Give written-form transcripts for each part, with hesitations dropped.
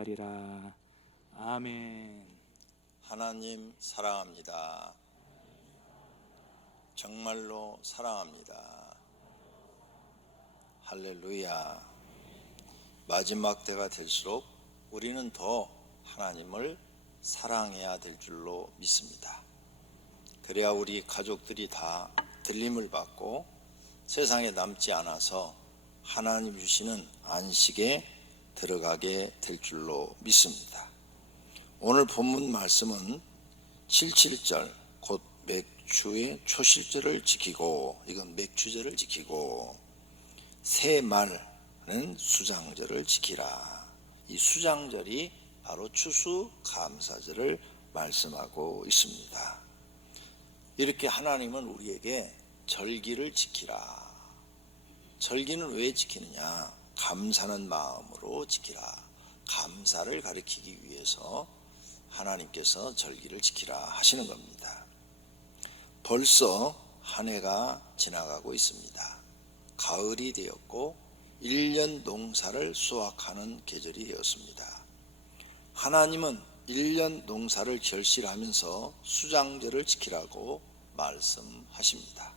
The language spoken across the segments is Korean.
못하리라. 아멘. 하나님 사랑합니다. 정말로 사랑합니다. 할렐루야. 마지막 때가 될수록 우리는 더 하나님을 사랑해야 될 줄로 믿습니다. 그래야 우리 가족들이 다 들림을 받고 세상에 남지 않아서 하나님 주시는 안식에 들어가게 될 줄로 믿습니다. 오늘 본문 말씀은 77절 곧 맥주의 초실절을 지키고, 이건 맥주절을 지키고, 새 말은 수장절을 지키라. 이 수장절이 바로 추수감사절을 말씀하고 있습니다. 이렇게 하나님은 우리에게 절기를 지키라. 절기는 왜 지키느냐? 감사하는 마음으로 지키라. 감사를 가리키기 위해서 하나님께서 절기를 지키라 하시는 겁니다. 벌써 한 해가 지나가고 있습니다. 가을이 되었고 1년 농사를 수확하는 계절이 되었습니다. 하나님은 1년 농사를 결실하면서 수장절을 지키라고 말씀하십니다.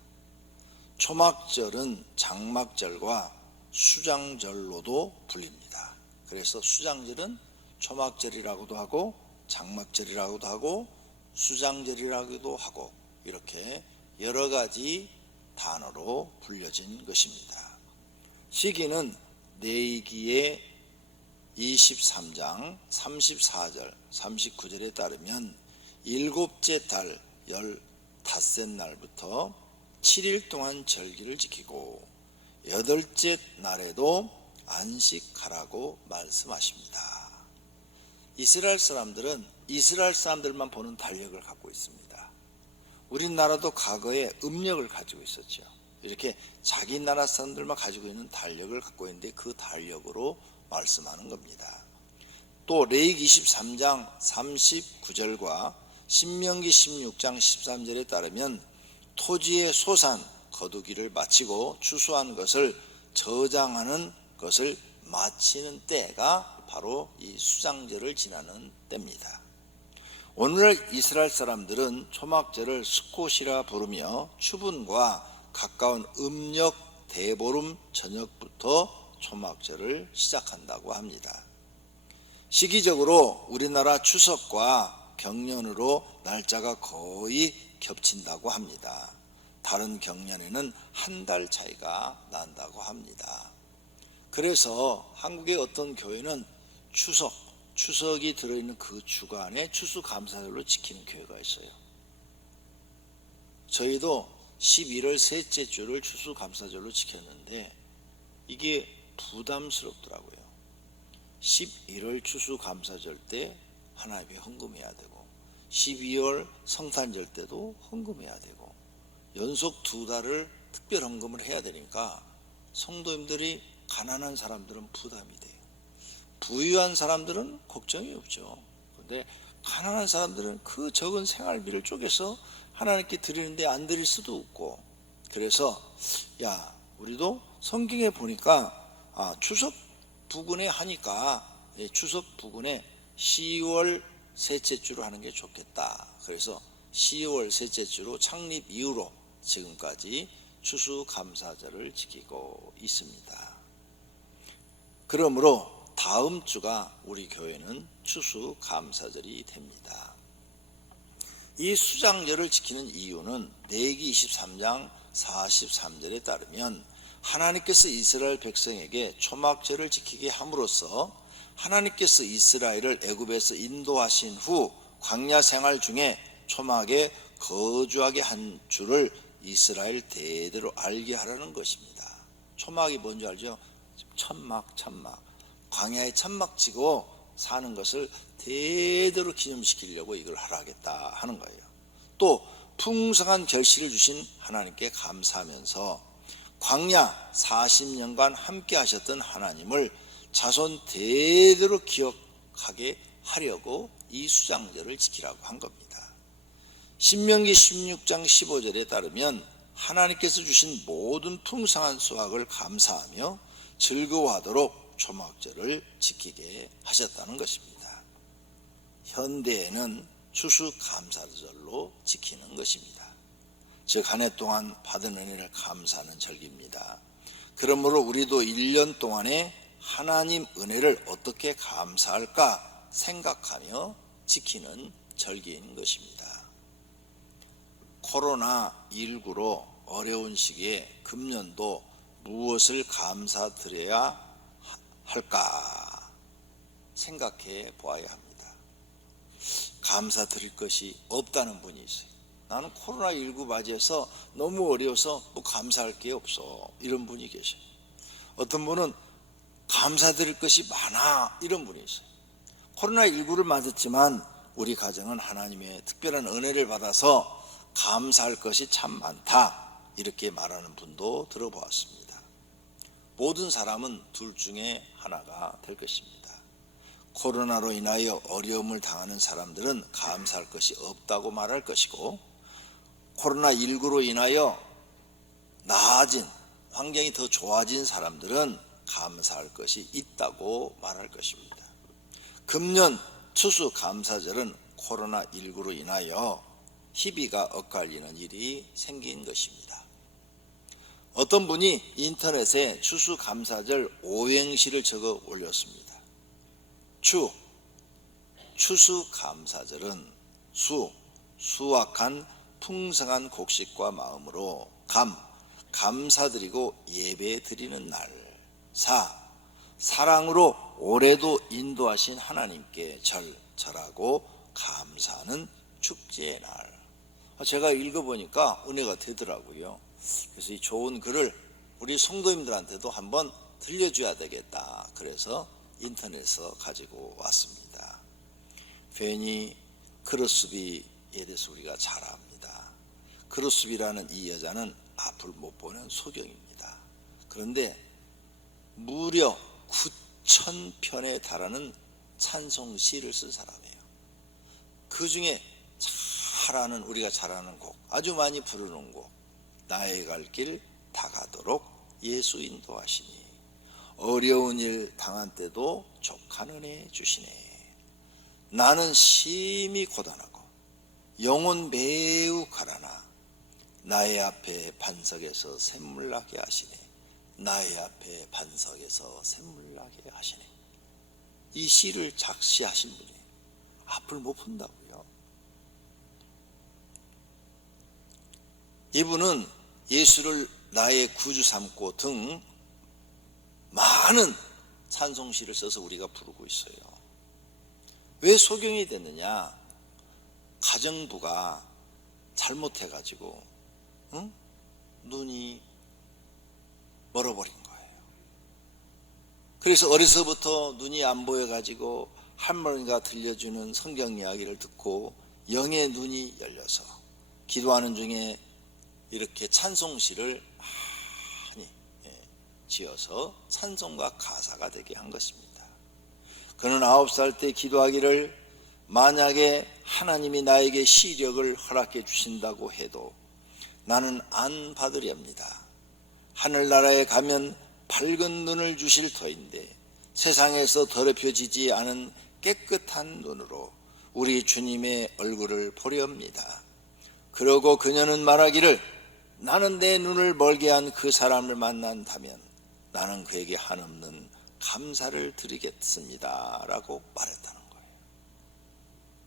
초막절은 장막절과 수장절로도 불립니다. 그래서 수장절은 초막절이라고도 하고 장막절이라고도 하고 수장절이라고도 하고 이렇게 여러 가지 단어로 불려진 것입니다. 시기는 레위기의 23장 34절 39절에 따르면 일곱째 달 15날부터 7일 동안 절기를 지키고 8째 날에도 안식하라고 말씀하십니다. 이스라엘 사람들은 이스라엘 사람들만 보는 달력을 갖고 있습니다. 우리나라도 과거에 음력을 가지고 있었죠. 이렇게 자기 나라 사람들만 가지고 있는 달력을 갖고 있는데 그 달력으로 말씀하는 겁니다. 또 레위기 23장 39절과 신명기 16장 13절에 따르면 토지의 소산 거두기를 마치고 추수한 것을 저장하는 것을 마치는 때가 바로 이 수장절을 지나는 때입니다. 오늘날 이스라엘 사람들은 초막절을 스콧이라 부르며 추분과 가까운 음력 대보름 저녁부터 초막절을 시작한다고 합니다. 시기적으로 우리나라 추석과 경년으로 날짜가 거의 겹친다고 합니다. 다른 경년에는 한 달 차이가 난다고 합니다. 그래서 한국의 어떤 교회는 추석이 들어있는 그 주간에 추수감사절로 지키는 교회가 있어요. 저희도 11월 셋째 주를 추수감사절로 지켰는데 이게 부담스럽더라고요. 11월 추수감사절 때 하나님께 헌금해야 되고 12월 성탄절 때도 헌금해야 되고 연속 2달을 특별 헌금을 해야 되니까 성도님들이 가난한 사람들은 부담이 돼요. 부유한 사람들은 걱정이 없죠. 그런데 가난한 사람들은 그 적은 생활비를 쪼개서 하나님께 드리는데 안 드릴 수도 없고, 그래서 우리도 성경에 보니까 추석 부근에 하니까 추석 부근에 10월 셋째 주로 하는 게 좋겠다. 그래서 10월 셋째 주로 창립 이후로 지금까지 추수감사절을 지키고 있습니다. 그러므로 다음 주가 우리 교회는 추수감사절이 됩니다. 이 수장절을 지키는 이유는 레위기 23장 43절에 따르면 하나님께서 이스라엘 백성에게 초막절을 지키게 함으로써 하나님께서 이스라엘을 애굽에서 인도하신 후 광야 생활 중에 초막에 거주하게 한 줄을 이스라엘 대대로 알게 하라는 것입니다. 초막이 뭔지 알죠? 천막. 광야에 천막 치고 사는 것을 대대로 기념시키려고 이걸 하라겠다 하는 거예요. 또 풍성한 결실을 주신 하나님께 감사하면서 광야 40년간 함께 하셨던 하나님을 자손 대대로 기억하게 하려고 이 수장절을 지키라고 한 겁니다. 신명기 16장 15절에 따르면 하나님께서 주신 모든 풍성한 수확을 감사하며 즐거워하도록 초막절을 지키게 하셨다는 것입니다. 현대에는 추수감사절로 지키는 것입니다. 즉 한 해 동안 받은 은혜를 감사하는 절기입니다. 그러므로 우리도 1년 동안에 하나님 은혜를 어떻게 감사할까 생각하며 지키는 절기인 것입니다. 코로나19로 어려운 시기에 금년도 무엇을 감사드려야 할까 생각해 보아야 합니다. 감사드릴 것이 없다는 분이 있어요. 나는 코로나19 맞이해서 너무 어려워서 뭐 감사할 게 없어, 이런 분이 계셔요. 어떤 분은 감사드릴 것이 많아, 이런 분이 있어요. 코로나19를 맞았지만 우리 가정은 하나님의 특별한 은혜를 받아서 감사할 것이 참 많다, 이렇게 말하는 분도 들어보았습니다. 모든 사람은 둘 중에 하나가 될 것입니다. 코로나로 인하여 어려움을 당하는 사람들은 감사할 것이 없다고 말할 것이고, 코로나19로 인하여 나아진, 환경이 더 좋아진 사람들은 감사할 것이 있다고 말할 것입니다. 금년 추수감사절은 코로나19로 인하여 희비가 엇갈리는 일이 생긴 것입니다. 어떤 분이 인터넷에 추수감사절 오행시를 적어 올렸습니다. 추수감사절은 수확한 풍성한 곡식과 마음으로 감사드리고 예배드리는 날. 사랑으로 올해도 인도하신 하나님께 절하고 감사하는 축제의 날. 제가 읽어보니까 은혜가 되더라고요. 그래서 이 좋은 글을 우리 성도님들한테도 한번 들려줘야 되겠다. 그래서 인터넷에서 가지고 왔습니다. 괜히 크로스비에 대해서 우리가 잘 압니다. 크로스비라는 이 여자는 앞을 못 보는 소경입니다. 그런데 무려 9,000편에 달하는 찬송시를 쓴 사람이에요. 그 중에 우리가 잘 아는 곡, 아주 많이 부르는 곡, 나의 갈 길 다 가도록 예수 인도하시니, 어려운 일 당한 때도 족한 은혜 주시네, 나는 심히 고단하고 영혼 매우 가라나 나의 앞에 반석에서 샘물 나게 하시네, 나의 앞에 반석에서 샘물 나게 하시네. 이 시를 작시하신 분이 앞을 못 본다고요. 이분은 예수를 나의 구주 삼고 등 많은 찬송시를 써서 우리가 부르고 있어요. 왜 소경이 됐느냐? 가정부가 잘못해가지고 눈이 멀어버린 거예요. 그래서 어려서부터 눈이 안 보여가지고 할머니가 들려주는 성경 이야기를 듣고 영의 눈이 열려서 기도하는 중에 이렇게 찬송시를 많이 지어서 찬송가 가사가 되게 한 것입니다. 그는 9살 때 기도하기를, 만약에 하나님이 나에게 시력을 허락해 주신다고 해도 나는 안 받으렵니다. 하늘나라에 가면 밝은 눈을 주실 터인데 세상에서 더럽혀지지 않은 깨끗한 눈으로 우리 주님의 얼굴을 보렵니다. 그러고 그녀는 말하기를, 나는 내 눈을 멀게 한 그 사람을 만난다면 나는 그에게 한없는 감사를 드리겠습니다 라고 말했다는 거예요.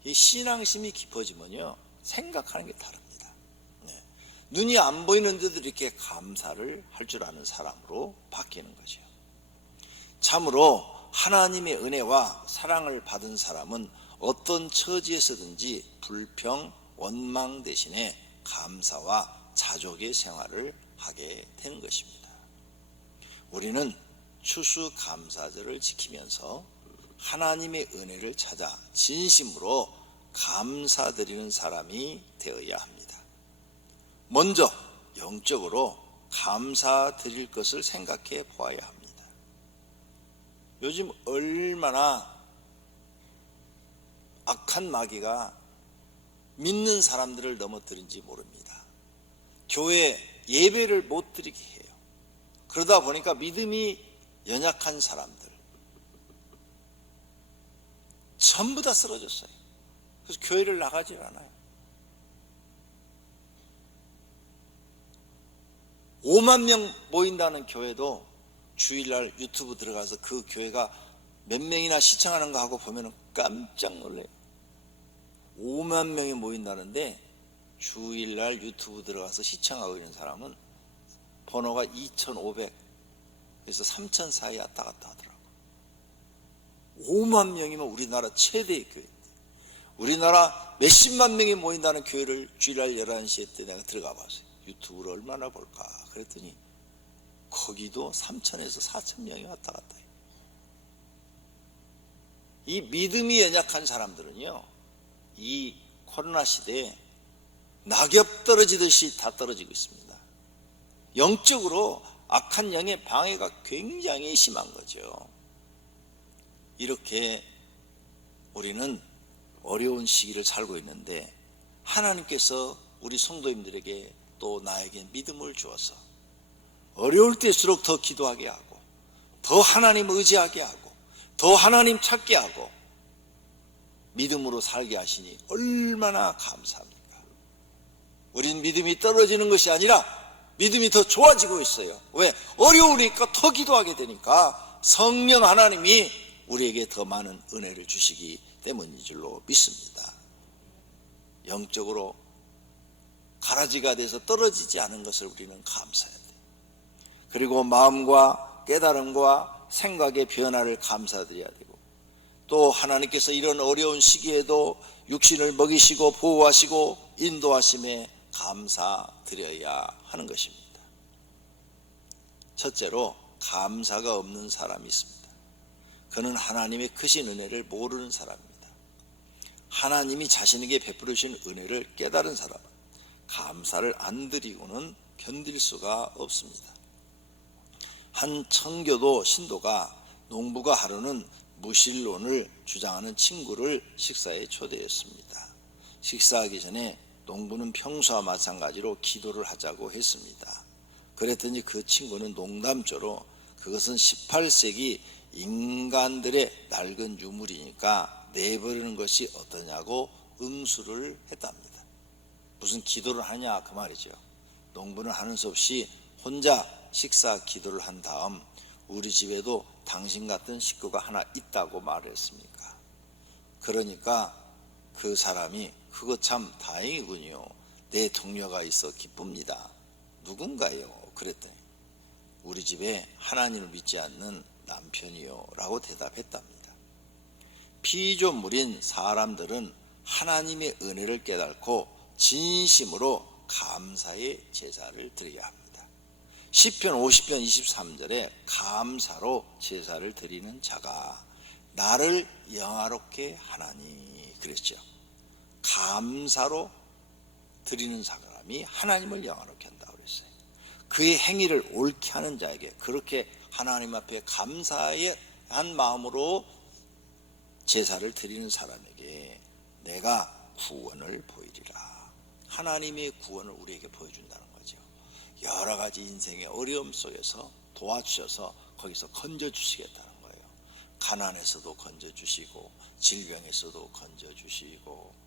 이 신앙심이 깊어지면요, 생각하는 게 다릅니다. 눈이 안 보이는데도 이렇게 감사를 할 줄 아는 사람으로 바뀌는 거죠. 참으로 하나님의 은혜와 사랑을 받은 사람은 어떤 처지에서든지 불평, 원망 대신에 감사와 자족의 생활을 하게 되는 것입니다. 우리는 추수감사절을 지키면서 하나님의 은혜를 찾아 진심으로 감사드리는 사람이 되어야 합니다. 먼저 영적으로 감사드릴 것을 생각해 보아야 합니다. 요즘 얼마나 악한 마귀가 믿는 사람들을 넘어뜨린지 모릅니다. 교회 예배를 못 드리게 해요. 그러다 보니까 믿음이 연약한 사람들, 전부 다 쓰러졌어요. 그래서 교회를 나가질 않아요. 5만 명 모인다는 교회도 주일날 유튜브 들어가서 그 교회가 몇 명이나 시청하는 거 하고 보면 깜짝 놀래요. 5만 명이 모인다는데 주일날 유튜브 들어가서 시청하고 있는 사람은 번호가 2,500에서 3,000 사이 왔다 갔다 하더라고요. 5만 명이면 우리나라 최대의 교회인데, 우리나라 몇십만 명이 모인다는 교회를 주일날 11시에 때 내가 들어가 봤어요. 유튜브를 얼마나 볼까 그랬더니 거기도 3,000에서 4,000명이 왔다 갔다 해요. 이 믿음이 연약한 사람들은요, 이 코로나 시대에 낙엽 떨어지듯이 다 떨어지고 있습니다. 영적으로 악한 영의 방해가 굉장히 심한 거죠. 이렇게 우리는 어려운 시기를 살고 있는데 하나님께서 우리 성도님들에게 또 나에게 믿음을 주어서 어려울 때일수록 더 기도하게 하고 더 하나님 의지하게 하고 더 하나님 찾게 하고 믿음으로 살게 하시니 얼마나 감사합니까? 우린 믿음이 떨어지는 것이 아니라 믿음이 더 좋아지고 있어요. 왜? 어려우니까 더 기도하게 되니까 성령 하나님이 우리에게 더 많은 은혜를 주시기 때문인 줄로 믿습니다. 영적으로 가라지가 돼서 떨어지지 않은 것을 우리는 감사해야 돼요. 그리고 마음과 깨달음과 생각의 변화를 감사드려야 되고, 또 하나님께서 이런 어려운 시기에도 육신을 먹이시고 보호하시고 인도하심에 감사드려야 하는 것입니다. 첫째로, 감사가 없는 사람이 있습니다. 그는 하나님의 크신 은혜를 모르는 사람입니다. 하나님이 자신에게 베풀으신 은혜를 깨달은 사람은 감사를 안 드리고는 견딜 수가 없습니다. 한 청교도 신도가 농부가 하루는 무신론을 주장하는 친구를 식사에 초대했습니다. 식사하기 전에 농부는 평소와 마찬가지로 기도를 하자고 했습니다. 그랬더니 그 친구는 농담조로 그것은 18세기 인간들의 낡은 유물이니까 내버리는 것이 어떠냐고 응수를 했답니다. 무슨 기도를 하냐 그 말이죠. 농부는 하는 수 없이 혼자 식사 기도를 한 다음 우리 집에도 당신 같은 식구가 하나 있다고 말을 했습니까? 그러니까 그 사람이 그거 참 다행이군요. 내 동료가 있어 기쁩니다. 누군가요? 그랬더니 우리 집에 하나님을 믿지 않는 남편이요 라고 대답했답니다. 피조물인 사람들은 하나님의 은혜를 깨닫고 진심으로 감사의 제사를 드려야 합니다. 시편 50편 23절에 감사로 제사를 드리는 자가 나를 영화롭게 하나니 그랬죠. 감사로 드리는 사람이 하나님을 영화롭게 한다고 그랬어요. 그의 행위를 옳게 하는 자에게, 그렇게 하나님 앞에 감사의 한 마음으로 제사를 드리는 사람에게 내가 구원을 보이리라. 하나님의 구원을 우리에게 보여준다는 거죠. 여러 가지 인생의 어려움 속에서 도와주셔서 거기서 건져주시겠다는 거예요. 가난에서도 건져주시고 질병에서도 건져주시고.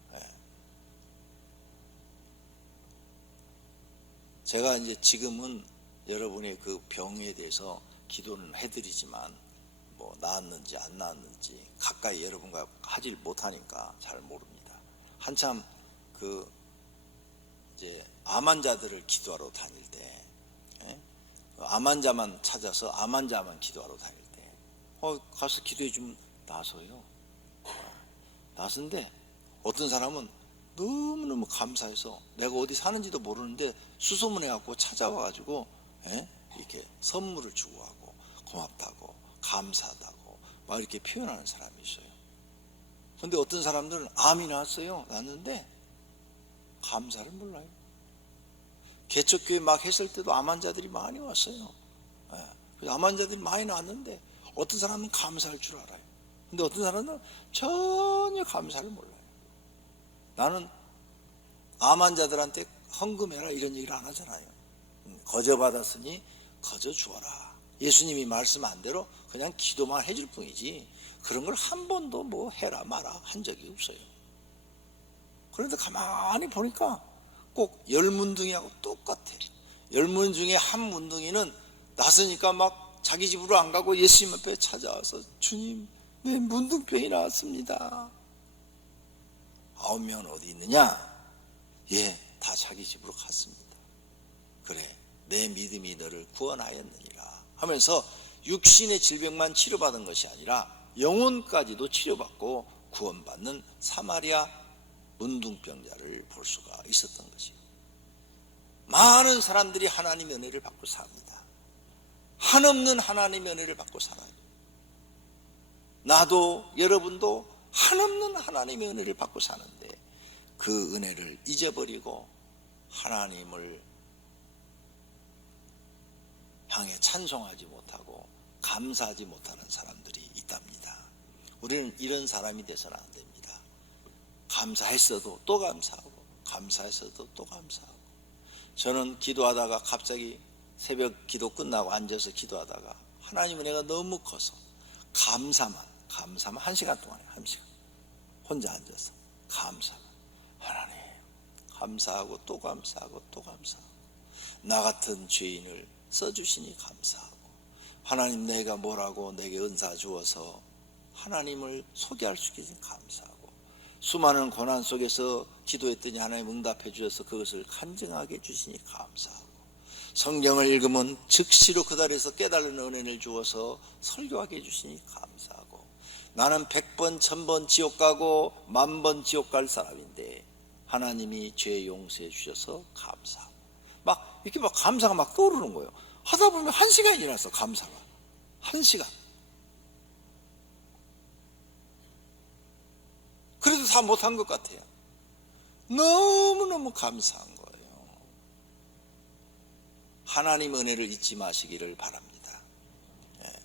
제가 이제 지금은 여러분의 그 병에 대해서 기도는 해드리지만 뭐 나았는지 안 나았는지 가까이 여러분과 하질 못하니까 잘 모릅니다. 한참 그 이제 암 환자들을 기도하러 다닐 때, 암 환자만 찾아서 암 환자만 기도하러 다닐 때, 가서 기도해 주면 나서요. 나선데 어떤 사람은 너무너무 감사해서 내가 어디 사는지도 모르는데 수소문해 갖고 찾아와 가지고 이렇게 선물을 주고 하고 고맙다고 감사하다고 막 이렇게 표현하는 사람이 있어요. 근데 어떤 사람들은 암이 났는데 감사를 몰라요. 개척교회 막 했을 때도 암 환자들이 많이 왔어요. 암 환자들이 많이 나왔는데 어떤 사람은 감사할 줄 알아요. 근데 어떤 사람은 전혀 감사를 몰라요. 나는 암 환자들한테 헌금해라 이런 얘기를 안 하잖아요. 거저 받았으니 거저 주어라. 예수님이 말씀한 대로 그냥 기도만 해줄 뿐이지 그런 걸 한 번도 뭐 해라 마라 한 적이 없어요. 그런데 가만히 보니까 꼭 열문둥이하고 똑같아. 열문 중에 한 문둥이는 나서니까 막 자기 집으로 안 가고 예수님 앞에 찾아와서 주님, 내 문둥병이 나왔습니다. 9명은 어디 있느냐? 예, 다 자기 집으로 갔습니다. 그래, 내 믿음이 너를 구원하였느니라 하면서 육신의 질병만 치료받은 것이 아니라 영혼까지도 치료받고 구원받는 사마리아 문둥병자를 볼 수가 있었던 것이요. 많은 사람들이 하나님의 은혜를 받고 삽니다. 한없는 하나님의 은혜를 받고 살아요. 나도 여러분도 한없는 하나님의 은혜를 받고 사는데 그 은혜를 잊어버리고 하나님을 향해 찬송하지 못하고 감사하지 못하는 사람들이 있답니다. 우리는 이런 사람이 돼서는 안 됩니다. 감사했어도 또 감사하고 감사했어도 또 감사하고. 저는 기도하다가 갑자기 새벽 기도 끝나고 앉아서 기도하다가 하나님 은혜가 너무 커서 감사만 1시간 동안에 1시간 혼자 앉아서 감사만, 하나님 감사하고 또 감사하고 또 감사하고, 나 같은 죄인을 써주시니 감사하고, 하나님 내가 뭐라고 내게 은사 주어서 하나님을 소개할 수 있게 감사하고, 수많은 고난 속에서 기도했더니 하나님 응답해 주셔서 그것을 간증하게 해주시니 감사하고, 성경을 읽으면 즉시로 그 자리에서 깨달은 은혜를 주어서 설교하게 해주시니 감사하고, 나는 100번 1000번 지옥 가고 10,000번 지옥 갈 사람인데 하나님이 죄 용서해 주셔서 감사하고, 막 이렇게 막 감사가 막 떠오르는 거예요. 하다 보면 1시간이 지났어. 감사가 1시간. 그래도 다 못한 것 같아요. 너무너무 감사한 거예요. 하나님 은혜를 잊지 마시기를 바랍니다.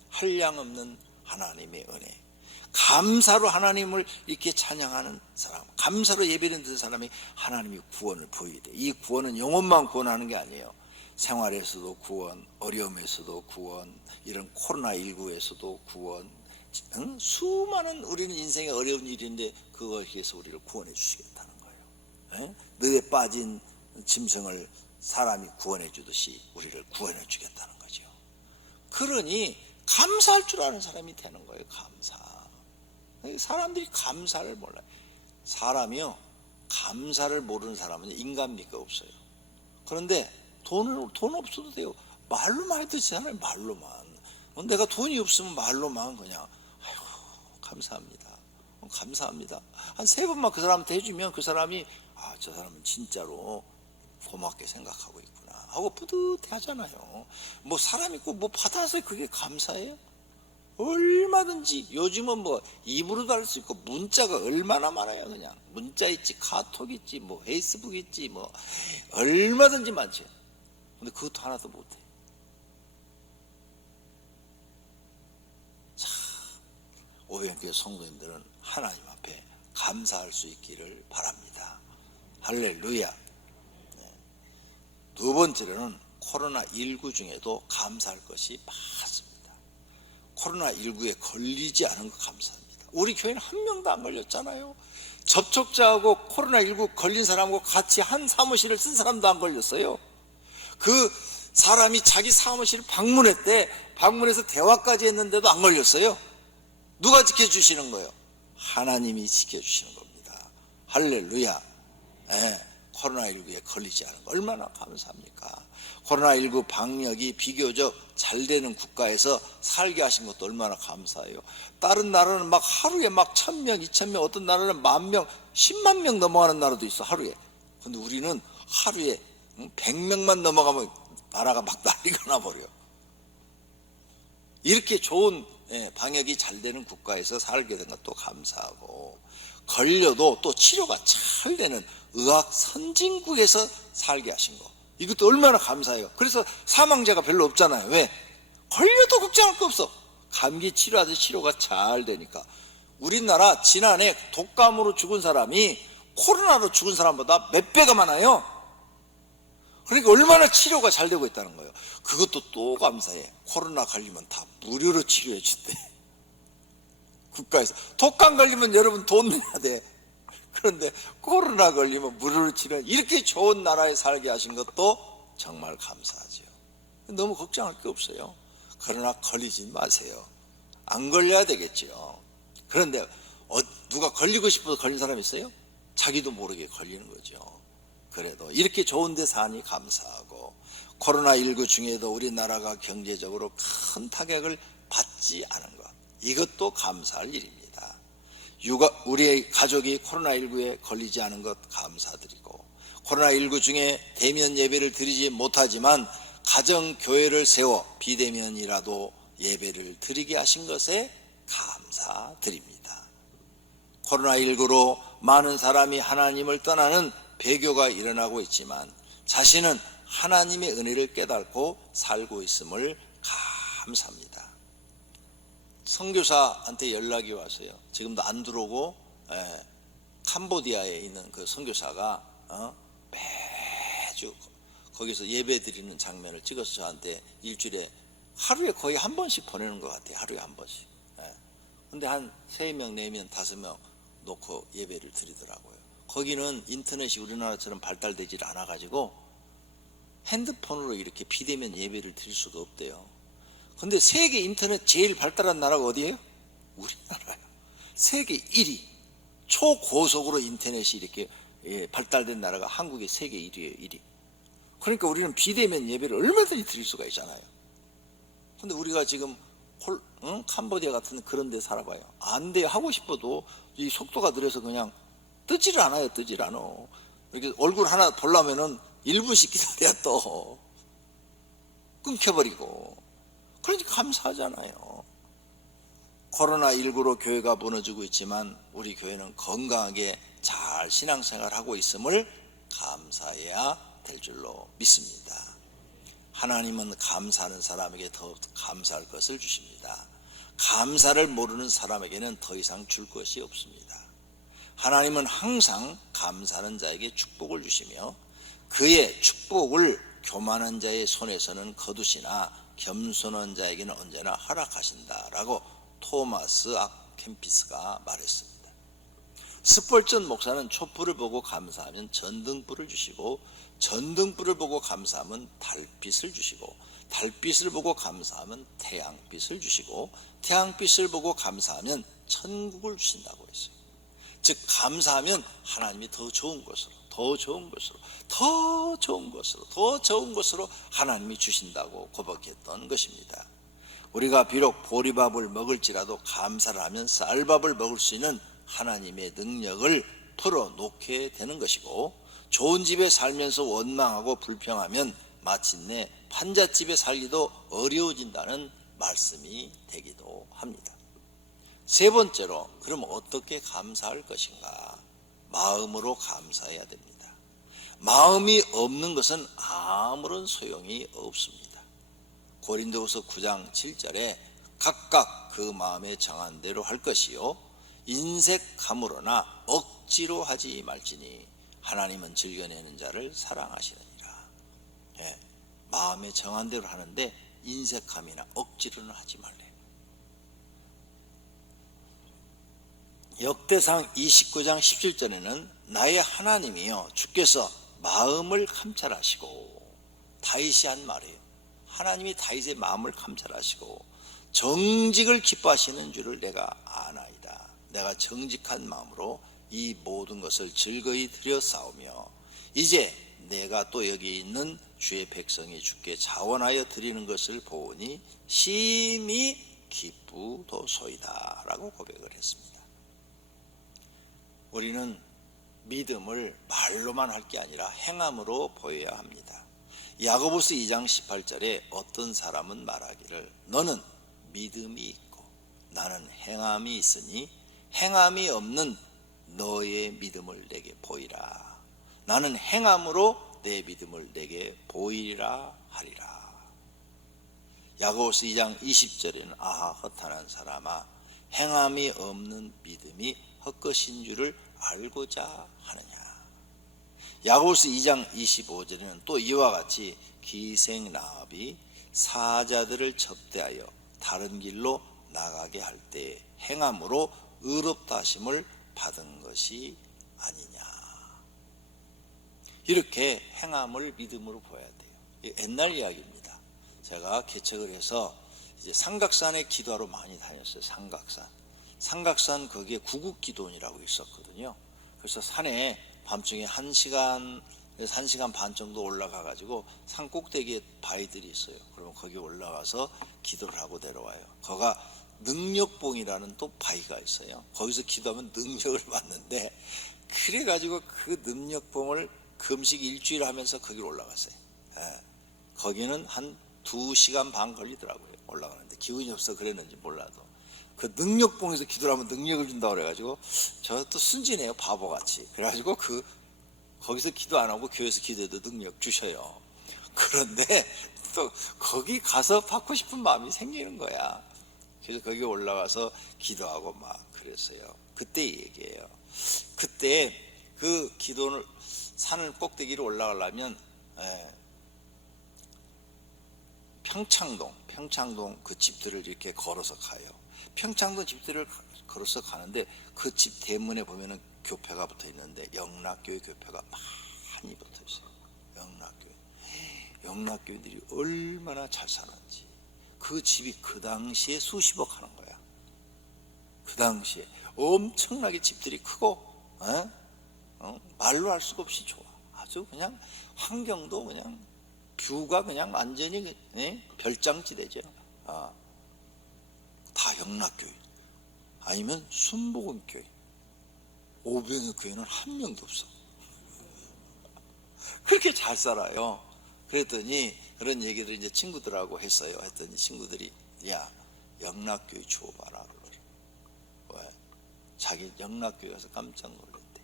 한량없는 하나님의 은혜, 감사로 하나님을 이렇게 찬양하는 사람, 감사로 예배를 드는 사람이 하나님이 구원을 보이게 돼. 이 구원은 영혼만 구원하는 게 아니에요. 생활에서도 구원, 어려움에서도 구원, 이런 코로나19에서도 구원, 수많은 우리는 인생에 어려운 일인데 그거에 의해서 우리를 구원해 주시겠다는 거예요. 너에 빠진 짐승을 사람이 구원해 주듯이 우리를 구원해 주겠다는 거죠. 그러니 감사할 줄 아는 사람이 되는 거예요. 감사. 사람들이 감사를 몰라요. 사람이요, 감사를 모르는 사람은 인간미가 없어요. 그런데 돈 없어도 돼요. 말로만 해도 되잖아요. 말로만. 내가 돈이 없으면 말로만 그냥 아이고 감사합니다, 감사합니다 한 3번만 그 사람한테 해주면 그 사람이 아, 저 사람은 진짜로 고맙게 생각하고 있구나 하고 뿌듯해 하잖아요. 뭐 사람이 꼭 뭐 받아서 그게 감사해요? 얼마든지 요즘은 뭐 입으로도 할 수 있고 문자가 얼마나 많아요. 그냥 문자 있지, 카톡 있지, 뭐 페이스북 있지, 뭐 얼마든지 많죠. 근데 그것도 하나도 못해. 자, 오병교회 성도님들은 하나님 앞에 감사할 수 있기를 바랍니다. 할렐루야. 두 번째로는 코로나19 중에도 감사할 것이 많습니다. 코로나19에 걸리지 않은 거 감사합니다. 우리 교회는 한 명도 안 걸렸잖아요. 접촉자하고 코로나19 걸린 사람하고 같이 한 사무실을 쓴 사람도 안 걸렸어요. 그 사람이 자기 사무실을 방문했대. 방문해서 대화까지 했는데도 안 걸렸어요. 누가 지켜주시는 거예요? 하나님이 지켜주시는 겁니다. 할렐루야. 코로나19에 걸리지 않은 거 얼마나 감사합니까? 코로나19 방역이 비교적 잘 되는 국가에서 살게 하신 것도 얼마나 감사해요. 다른 나라는 막 하루에 막 1000명, 2000명, 어떤 나라는 10,000명, 10만 명 넘어가는 나라도 있어, 하루에. 근데 우리는 하루에 100명만 넘어가면 나라가 막 난리가 나버려. 이렇게 좋은 방역이 잘 되는 국가에서 살게 된 것도 감사하고, 걸려도 또 치료가 잘 되는 의학 선진국에서 살게 하신 거, 이것도 얼마나 감사해요. 그래서 사망자가 별로 없잖아요. 왜? 걸려도 걱정할 거 없어. 감기 치료하듯이 치료가 잘 되니까. 우리나라 지난해 독감으로 죽은 사람이 코로나로 죽은 사람보다 몇 배가 많아요. 그러니까 얼마나 치료가 잘 되고 있다는 거예요. 그것도 또 감사해. 코로나 걸리면 다 무료로 치료해 준대. 국가에서. 독감 걸리면 여러분 돈 내야 돼. 그런데 코로나 걸리면 무료로 치료해. 이렇게 좋은 나라에 살게 하신 것도 정말 감사하죠. 너무 걱정할 게 없어요. 그러나 걸리지 마세요. 안 걸려야 되겠죠. 그런데 누가 걸리고 싶어서 걸린 사람 있어요? 자기도 모르게 걸리는 거죠. 그래도 이렇게 좋은 데 사니 감사하고, 코로나19 중에도 우리나라가 경제적으로 큰 타격을 받지 않은 것, 이것도 감사할 일입니다. 우리 가족이 코로나19에 걸리지 않은 것 감사드리고, 코로나19 중에 대면 예배를 드리지 못하지만 가정교회를 세워 비대면이라도 예배를 드리게 하신 것에 감사드립니다. 코로나19로 많은 사람이 하나님을 떠나는 배교가 일어나고 있지만 자신은 하나님의 은혜를 깨닫고 살고 있음을 감사합니다. 선교사한테 연락이 왔어요. 지금도 안 들어오고, 캄보디아에 있는 그 선교사가 매주 거기서 예배 드리는 장면을 찍어서 저한테 일주일에 하루에 거의 한 번씩 보내는 것 같아요. 하루에 한 번씩. 근데 한 3명, 4명, 5명 놓고 예배를 드리더라고요. 거기는 인터넷이 우리나라처럼 발달되질 않아가지고 핸드폰으로 이렇게 비대면 예배를 드릴 수가 없대요. 근데 세계 인터넷 제일 발달한 나라가 어디예요? 우리나라예요. 세계 1위. 초고속으로 인터넷이 이렇게 발달된 나라가 한국의 세계 1위예요. 1위. 그러니까 우리는 비대면 예배를 얼마든지 드릴 수가 있잖아요. 근데 우리가 지금 캄보디아 같은 그런 데 살아봐요. 안 돼요. 하고 싶어도 이 속도가 느려서 그냥 뜨지를 않아요. 뜨질 않아. 이렇게 얼굴 하나 보려면은 1분씩 기다려야 또 끊겨버리고. 그러니까 감사하잖아요. 코로나19로 교회가 무너지고 있지만 우리 교회는 건강하게 잘 신앙생활하고 있음을 감사해야 될 줄로 믿습니다. 하나님은 감사하는 사람에게 더 감사할 것을 주십니다. 감사를 모르는 사람에게는 더 이상 줄 것이 없습니다. 하나님은 항상 감사하는 자에게 축복을 주시며 그의 축복을 교만한 자의 손에서는 거두시나 겸손한 자에게는 언제나 허락하신다라고 토마스 아 캠피스가 말했습니다. 스펄전 목사는 촛불을 보고 감사하면 전등불을 주시고 전등불을 보고 감사하면 달빛을 주시고 달빛을 보고 감사하면 태양빛을 주시고 태양빛을 보고 감사하면 천국을 주신다고 했어요. 즉 감사하면 하나님이 더 좋은 것으로 더 좋은 것으로 더 좋은 것으로 더 좋은 것으로 하나님이 주신다고 고백했던 것입니다. 우리가 비록 보리밥을 먹을지라도 감사를 하면 쌀밥을 먹을 수 있는 하나님의 능력을 풀어놓게 되는 것이고, 좋은 집에 살면서 원망하고 불평하면 마침내 판잣집에 살기도 어려워진다는 말씀이 되기도 합니다. 세 번째로, 그럼 어떻게 감사할 것인가? 마음으로 감사해야 됩니다. 마음이 없는 것은 아무런 소용이 없습니다. 고린도후서 9장 7절에 각각 그 마음에 정한 대로 할 것이요 인색함으로나 억지로 하지 말지니 하나님은 즐겨내는 자를 사랑하시느니라. 마음에 정한 대로 하는데 인색함이나 억지로는 하지 말래요. 역대상 29장 17절에는 나의 하나님이여 주께서 마음을 감찰하시고, 다윗이 한 말이에요. 하나님이 다윗의 마음을 감찰하시고 정직을 기뻐하시는 줄을 내가 아나이다. 내가 정직한 마음으로 이 모든 것을 즐거이 드렸사오며 이제 내가 또 여기 있는 주의 백성이 주께 자원하여 드리는 것을 보니 심히 기쁘도소이다 라고 고백을 했습니다. 우리는 믿음을 말로만 할 게 아니라 행함으로 보여야 합니다. 야고보서 2장 18절에 어떤 사람은 말하기를 너는 믿음이 있고 나는 행함이 있으니 행함이 없는 너의 믿음을 내게 보이라. 나는 행함으로 내 믿음을 내게 보이리라 하리라. 야고보서 2장 20절에는 아하 허탄한 사람아 행함이 없는 믿음이 헛것인 줄을 알고자 하느냐. 야고보서 2장 25절에는 또 이와 같이 기생나합이 사자들을 접대하여 다른 길로 나가게 할 때 행함으로 의롭다 하심을 받은 것이 아니냐. 이렇게 행함을 믿음으로 보아야 돼요. 옛날 이야기입니다. 제가 개척을 해서 이제 삼각산에 기도하러 많이 다녔어요. 삼각산 거기에 구국기도원이라고 있었거든요. 그래서 산에 밤중에 1시간에서 1시간 반 정도 올라가 가지고 산 꼭대기에 바위들이 있어요. 그러면 거기 올라가서 기도를 하고 내려와요. 거가 능력봉이라는 또 바위가 있어요. 거기서 기도하면 능력을 받는데, 그래 가지고 그 능력봉을 금식 일주일 하면서 거기로 올라갔어요. 거기는 한 2시간 반 걸리더라고요. 올라가는데 기운이 없어 그랬는지 몰라도 그 능력봉에서 기도를 하면 능력을 준다고 그래가지고 저 또 순진해요, 바보같이. 그래가지고 거기서 기도 안 하고 교회에서 기도해도 능력 주셔요. 그런데 또 거기 가서 받고 싶은 마음이 생기는 거야. 그래서 거기 올라가서 기도하고 막 그랬어요. 그때 얘기예요. 그때 그 기도를 산을 꼭대기로 올라가려면 평창동 그 집들을 이렇게 걸어서 가요. 평창동 집들을 걸어서 가는데 그 집 대문에 보면은 교회가 붙어 있는데 영락교회 교회가 많이 붙어 있어요. 영락교회들이 얼마나 잘 사는지. 그 집이 그 당시에 수십억 하는 거야. 그 당시에 엄청나게 집들이 크고 말로 할 수가 없이 좋아. 아주 그냥 환경도 그냥 뷰가 그냥 완전히 별장지대죠. 다 영락교회 아니면 순복음교회. 오병의 교회는 한 명도 없어. 그렇게 잘 살아요. 그랬더니 그런 얘기를 이제 친구들하고 했어요. 했더니 친구들이 야, 영락교회 주워봐라 그러더래. 왜? 자기 영락교회 가서 깜짝 놀랐대.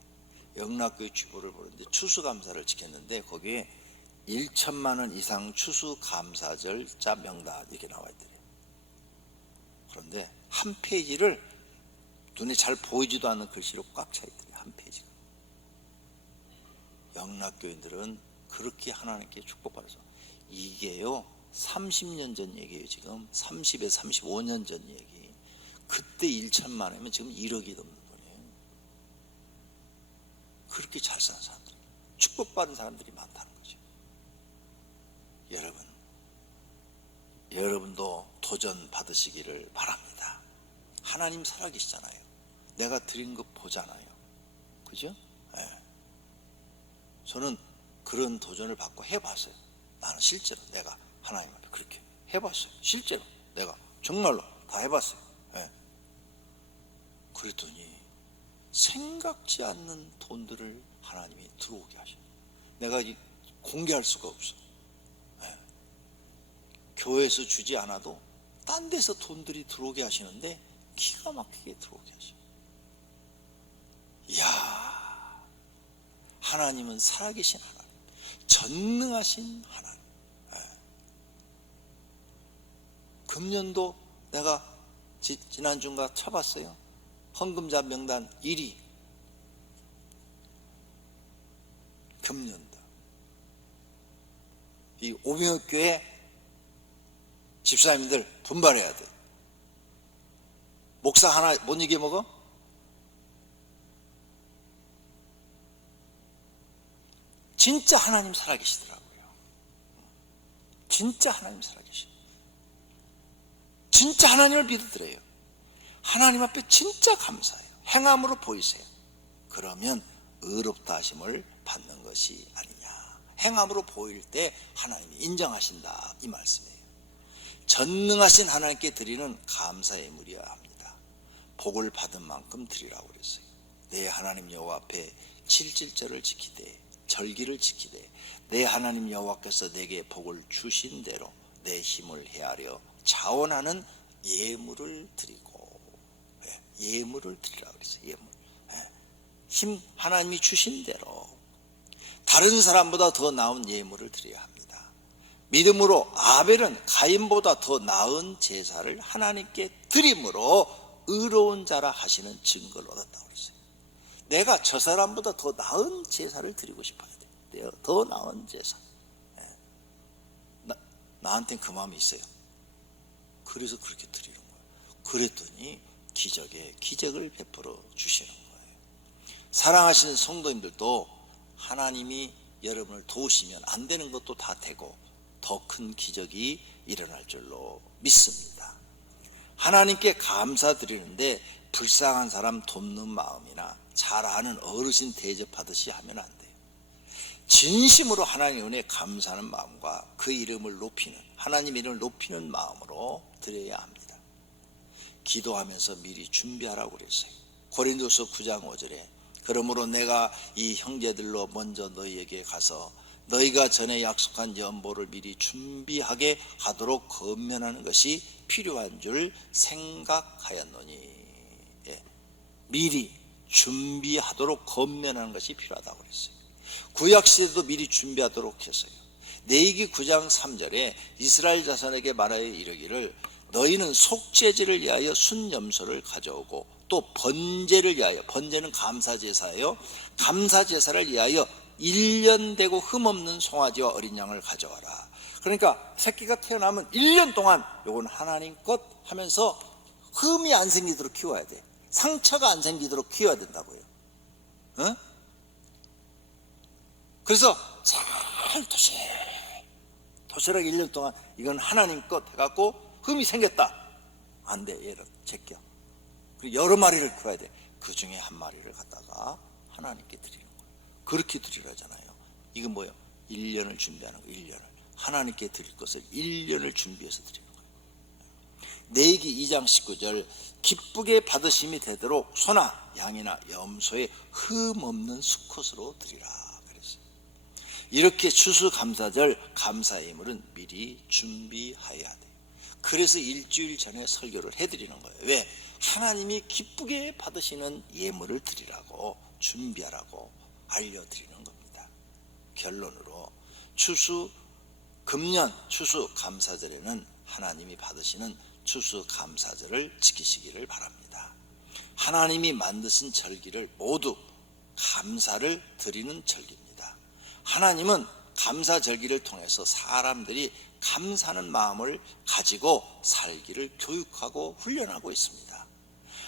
영락교회 주보를 보는데 추수감사를 지켰는데 거기에 1천만 원 이상 추수감사절자 명단 이렇게 나와 있더래요. 그런데 한 페이지를 눈에 잘 보이지도 않는 글씨로 꽉 차 있더래요. 한 페이지가. 영락교인들은 그렇게 하나님께 축복받아서, 이게요 30년 전 얘기예요. 지금 30에서 35년 전 얘기. 그때 1천만 원이면 지금 1억이 넘는 돈이에요. 그렇게 잘 사는 사람들, 축복받은 사람들이 많다는 거죠. 여러분도 도전 받으시기를 바랍니다. 하나님 살아계시잖아요. 내가 드린 거 보잖아요. 그죠? 저는 그런 도전을 받고 해봤어요. 나는 실제로 내가 하나님 앞에 그렇게 해봤어요. 실제로 내가 정말로 다 해봤어요. 그랬더니 생각지 않는 돈들을 하나님이 들어오게 하셔. 내가 공개할 수가 없어. 교회에서 주지 않아도 딴 데서 돈들이 들어오게 하시는데 기가 막히게 들어오게 하셔. 이야, 하나님은 살아계신 하나님, 전능하신 하나님. 금년도 내가 지난주인가 쳐봤어요. 헌금자 명단 1위. 금년도. 이 오병학교회 집사님들 분발해야 돼. 목사 하나 못 이겨먹어? 진짜 하나님 살아계시더라고요. 진짜 하나님 살아계시. 진짜 하나님을 믿으더래요. 하나님 앞에 진짜 감사해요. 행함으로 보이세요. 그러면 의롭다 하심을 받는 것이 아니냐. 행함으로 보일 때 하나님이 인정하신다, 이 말씀이에요. 전능하신 하나님께 드리는 감사의 예물이어야 합니다. 복을 받은 만큼 드리라고 그랬어요. 내 하나님 여호와 앞에 칠칠절을 지키되 절기를 지키되 내 하나님 여호와께서 내게 복을 주신 대로 내 힘을 헤아려 자원하는 예물을 드리고, 예물을 드리라고 그랬어요. 예물. 힘 하나님이 주신 대로 다른 사람보다 더 나은 예물을 드려야 합니다. 믿음으로 아벨은 가인보다 더 나은 제사를 하나님께 드림으로 의로운 자라 하시는 증거를 얻었다고 그랬어요. 내가 저 사람보다 더 나은 제사를 드리고 싶어야 돼요. 더 나은 제사. 나한테는 그 마음이 있어요. 그래서 그렇게 드리는 거예요. 그랬더니 기적에 기적을 베풀어 주시는 거예요. 사랑하시는 성도님들도 하나님이 여러분을 도우시면 안 되는 것도 다 되고 더 큰 기적이 일어날 줄로 믿습니다. 하나님께 감사드리는데 불쌍한 사람 돕는 마음이나 잘 아는 어르신 대접하듯이 하면 안 돼요. 진심으로 하나님의 은혜에 감사하는 마음과 그 이름을 높이는, 하나님 이름을 높이는 마음으로 드려야 합니다. 기도하면서 미리 준비하라고 그랬어요. 고린도서 9장 5절에 그러므로 내가 이 형제들로 먼저 너희에게 가서 너희가 전에 약속한 연보를 미리 준비하게 하도록 권면하는 것이 필요한 줄 생각하였노니, 미리 준비하도록 권면하는 것이 필요하다고 그랬어요. 구약시대도 미리 준비하도록 했어요. 레위기 9장 3절에 이스라엘 자손에게 말하여 이르기를 너희는 속죄제를 위하여 순염소를 가져오고 또 번제를 위하여, 번제는 감사제사예요. 감사제사를 위하여 1년 되고 흠없는 송아지와 어린 양을 가져와라. 그러니까 새끼가 태어나면 1년 동안 요건 하나님 것 하면서 흠이 안 생기도록 키워야 돼. 상처가 안 생기도록 키워야 된다고요. 어? 그래서 잘 도시락에 1년 동안 이건 하나님 것 해갖고 흠이 생겼다, 안 돼. 얘를 제껴. 그리고 여러 마리를 키워야 돼. 그 중에 한 마리를 갖다가 하나님께 드리는 거예요. 그렇게 드리라잖아요. 이건 뭐예요? 1년을 준비하는 거예요. 1년을 하나님께 드릴 것을 1년을 준비해서 드리는 거예요. 레위기 2장 19절 기쁘게 받으심이 되도록 소나 양이나 염소의 흠없는 수컷으로 드리라 그랬어요. 이렇게 추수감사절 감사 예물은 미리 준비해야 돼요. 그래서 일주일 전에 설교를 해드리는 거예요. 왜? 하나님이 기쁘게 받으시는 예물을 드리라고, 준비하라고 알려드리는 겁니다. 결론으로 금년 추수감사절에는 하나님이 받으시는 추수감사절을 지키시기를 바랍니다. 하나님이 만드신 절기를 모두 감사를 드리는 절기입니다. 하나님은 감사절기를 통해서 사람들이 감사하는 마음을 가지고 살기를 교육하고 훈련하고 있습니다.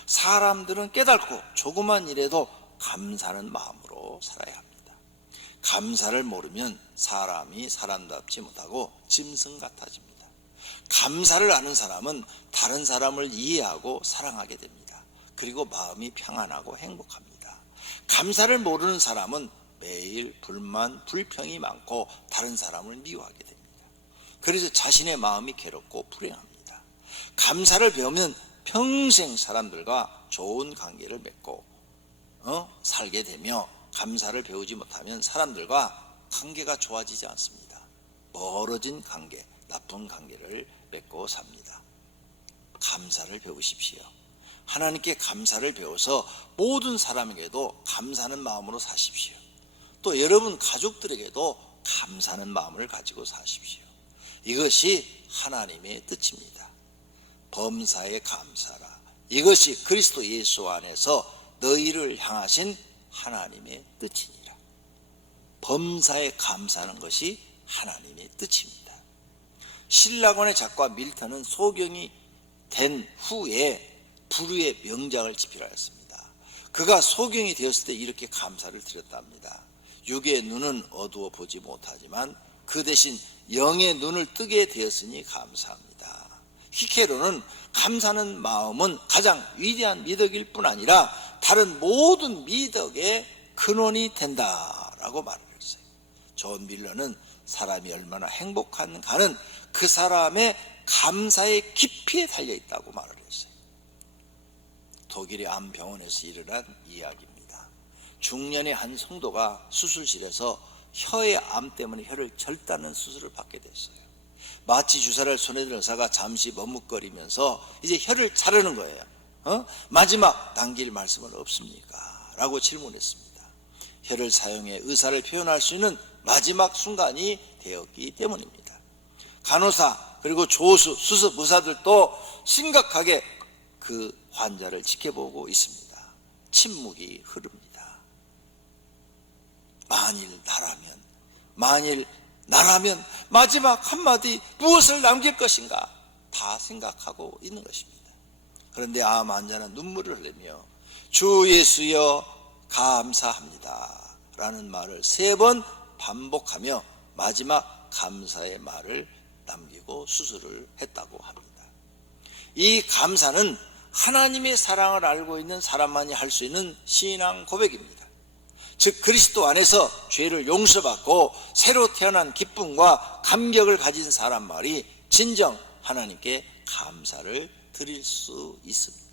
사람들은 깨닫고 조그만 일에도 감사하는 마음으로 살아야 합니다. 감사를 모르면 사람이 사람답지 못하고 짐승 같아집니다. 감사를 아는 사람은 다른 사람을 이해하고 사랑하게 됩니다. 그리고 마음이 평안하고 행복합니다. 감사를 모르는 사람은 매일 불만, 불평이 많고 다른 사람을 미워하게 됩니다. 그래서 자신의 마음이 괴롭고 불행합니다. 감사를 배우면 평생 사람들과 좋은 관계를 맺고 살게 되며, 감사를 배우지 못하면 사람들과 관계가 좋아지지 않습니다. 멀어진 관계, 나쁜 관계를 맺고 삽니다. 감사를 배우십시오. 하나님께 감사를 배워서 모든 사람에게도 감사하는 마음으로 사십시오. 또 여러분 가족들에게도 감사하는 마음을 가지고 사십시오. 이것이 하나님의 뜻입니다. 범사에 감사라. 이것이 그리스도 예수 안에서 너희를 향하신 하나님의 뜻이니라. 범사에 감사하는 것이 하나님의 뜻입니다. 신라곤의 작가 밀턴은 소경이 된 후에 불후의 명작을 집필하였습니다. 그가 소경이 되었을 때 이렇게 감사를 드렸답니다. 육의 눈은 어두워 보지 못하지만 그 대신 영의 눈을 뜨게 되었으니 감사합니다. 히케로는 감사하는 마음은 가장 위대한 미덕일 뿐 아니라 다른 모든 미덕의 근원이 된다라고 말을 했어요. 존 밀러는 사람이 얼마나 행복한가는 그 사람의 감사의 깊이에 달려있다고 말을 했어요. 독일의 암 병원에서 일어난 이야기입니다. 중년의 한 성도가 수술실에서 혀의 암 때문에 혀를 절단하는 수술을 받게 됐어요. 마취 주사를 손에 든 의사가 잠시 머뭇거리면서 이제 혀를 자르는 거예요. 마지막 남길 말씀은 없습니까? 라고 질문했습니다. 혀를 사용해 의사를 표현할 수 있는 마지막 순간이 되었기 때문입니다. 간호사 그리고 조수, 수습 의사들도 심각하게 그 환자를 지켜보고 있습니다. 침묵이 흐릅니다. 만일 나라면 마지막 한마디 무엇을 남길 것인가 다 생각하고 있는 것입니다. 그런데 암 환자는 눈물을 흘리며 주 예수여 감사합니다 라는 말을 3번 반복하며 마지막 감사의 말을 남기고 수술을 했다고 합니다. 이 감사는 하나님의 사랑을 알고 있는 사람만이 할 수 있는 신앙 고백입니다. 즉 그리스도 안에서 죄를 용서받고 새로 태어난 기쁨과 감격을 가진 사람만이 진정 하나님께 감사를 드릴 수 있습니다.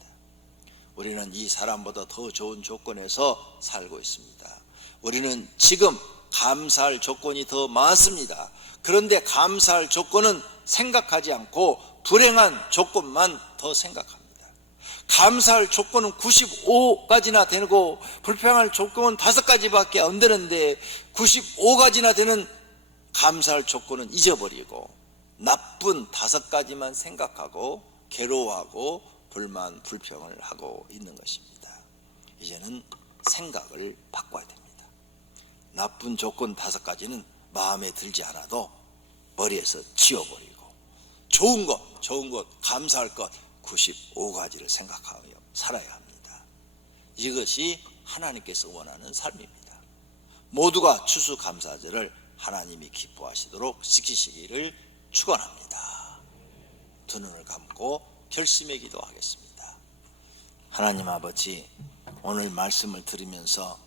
우리는 이 사람보다 더 좋은 조건에서 살고 있습니다. 우리는 지금 감사할 조건이 더 많습니다. 그런데 감사할 조건은 생각하지 않고 불행한 조건만 더 생각합니다. 감사할 조건은 95가지나 되고 불평할 조건은 5가지밖에 안 되는데 95가지나 되는 감사할 조건은 잊어버리고 나쁜 5가지만 생각하고 괴로워하고 불만 불평을 하고 있는 것입니다. 이제는 생각을 바꿔야 됩니다. 나쁜 조건 5가지는 마음에 들지 않아도 머리에서 지워버리고 좋은 것, 감사할 것 95가지를 생각하며 살아야 합니다. 이것이 하나님께서 원하는 삶입니다. 모두가 추수감사절을 하나님이 기뻐하시도록 지키시기를 축원합니다. 두 눈을 감고 결심의 기도하겠습니다. 하나님 아버지, 오늘 말씀을 들으면서